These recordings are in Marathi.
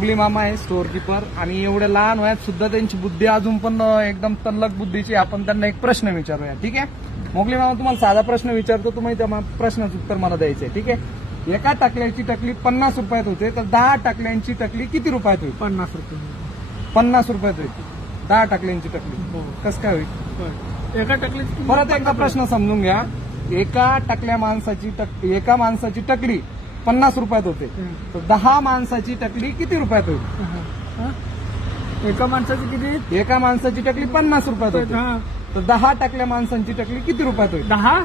मोगली मामा आहे स्टोअर कीपर आणि एवढ्या लहान वयात सुद्धा त्यांची बुद्धी अजून पण एकदम तल्लक बुद्धीची. आपण त्यांना एक प्रश्न विचारूया. ठीक आहे मोगली मामा, तुम्हाला साधा प्रश्न विचारतो, तुम्ही त्या प्रश्नाचं उत्तर मला द्यायचंय. ठीक आहे. एका टाकल्याची टकली 50 रुपयात होते तर 10 टाकल्यांची टकली किती रुपयात होईल? 50 रुपये. 50 रुपयात होईल 10 टाकल्यांची टकली. हो. कसं काय होईल? एका टकलीची परत एकदा प्रश्न समजून घ्या. एका माणसाची टकली 50 रुपयात होते तर 10 माणसाची टकली किती रुपयात होईल? एका माणसाची किती? एका माणसाची टकली 50 रुपयात होते हा. तर 10 टाकल्या माणसांची टकली किती रुपयात होईल? 10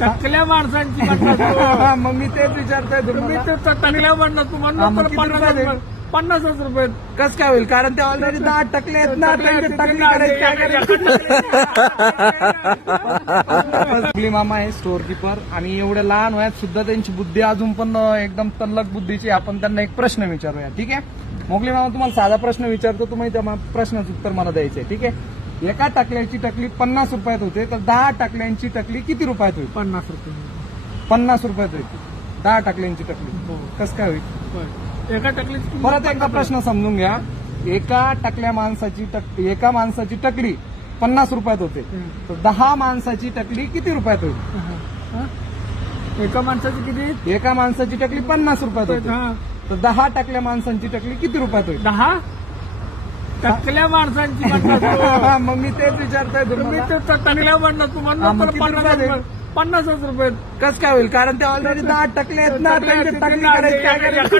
टकल्या माणसांची म्हणतात. मग मी तेच विचारतोय तुम्ही तुम्हाला. ते टकल्या म्हणतात हा, तुम्हाला मग तर किती 50 रुपये रुपये. 50 रुपये. कसं काय होईल? कारण ते ऑलरेडी 10 टकले आहेत ना. त्यांची टकली करायची काय करायचं? मोगली मामा आहे स्टोअर कीपर आणि एवढ्या लहान वयात सुद्धा त्यांची बुद्धी अजून पण एकदम तल्लक बुद्धीची. आपण त्यांना एक प्रश्न विचारूया. ठीक आहे मोगली मामा, तुम्हाला साधा प्रश्न विचारतो, तुम्ही त्या प्रश्नाचं उत्तर मला द्यायचंय. ठीक आहे. एका टाकल्याची टकली 50 रुपयात होते तर 10 टाकल्यांची टकली किती रुपयात होईल? 50 रुपये. 50 रुपयात होईल 10 टाकल्यांची टकली. हो. कसं काय होईल? एका टकलीची परत एकदा प्रश्न समजून घ्या. एका माणसाची टकली 50 रुपयात होते तर 10 माणसाची टकली किती रुपयात होईल? एका माणसाची किती? एका माणसाची टकली 50 रुपयात होते हा. तर 10 टाकल्या माणसांची टकली किती रुपयात होईल? 10 टकल्या माणसांची म्हणतात. मग मी तेच विचारतोय तुम्ही तुम्हाला. ते टकल्या म्हणतात हा, तुम्हाला मग तर किती 50 रुपये रुपये. देईल? 50 रुपये. कसं काय होईल? कारण ते ऑलरेडी 10 टकले आहेत ना. त्यांची टकली करायची काय करायचं?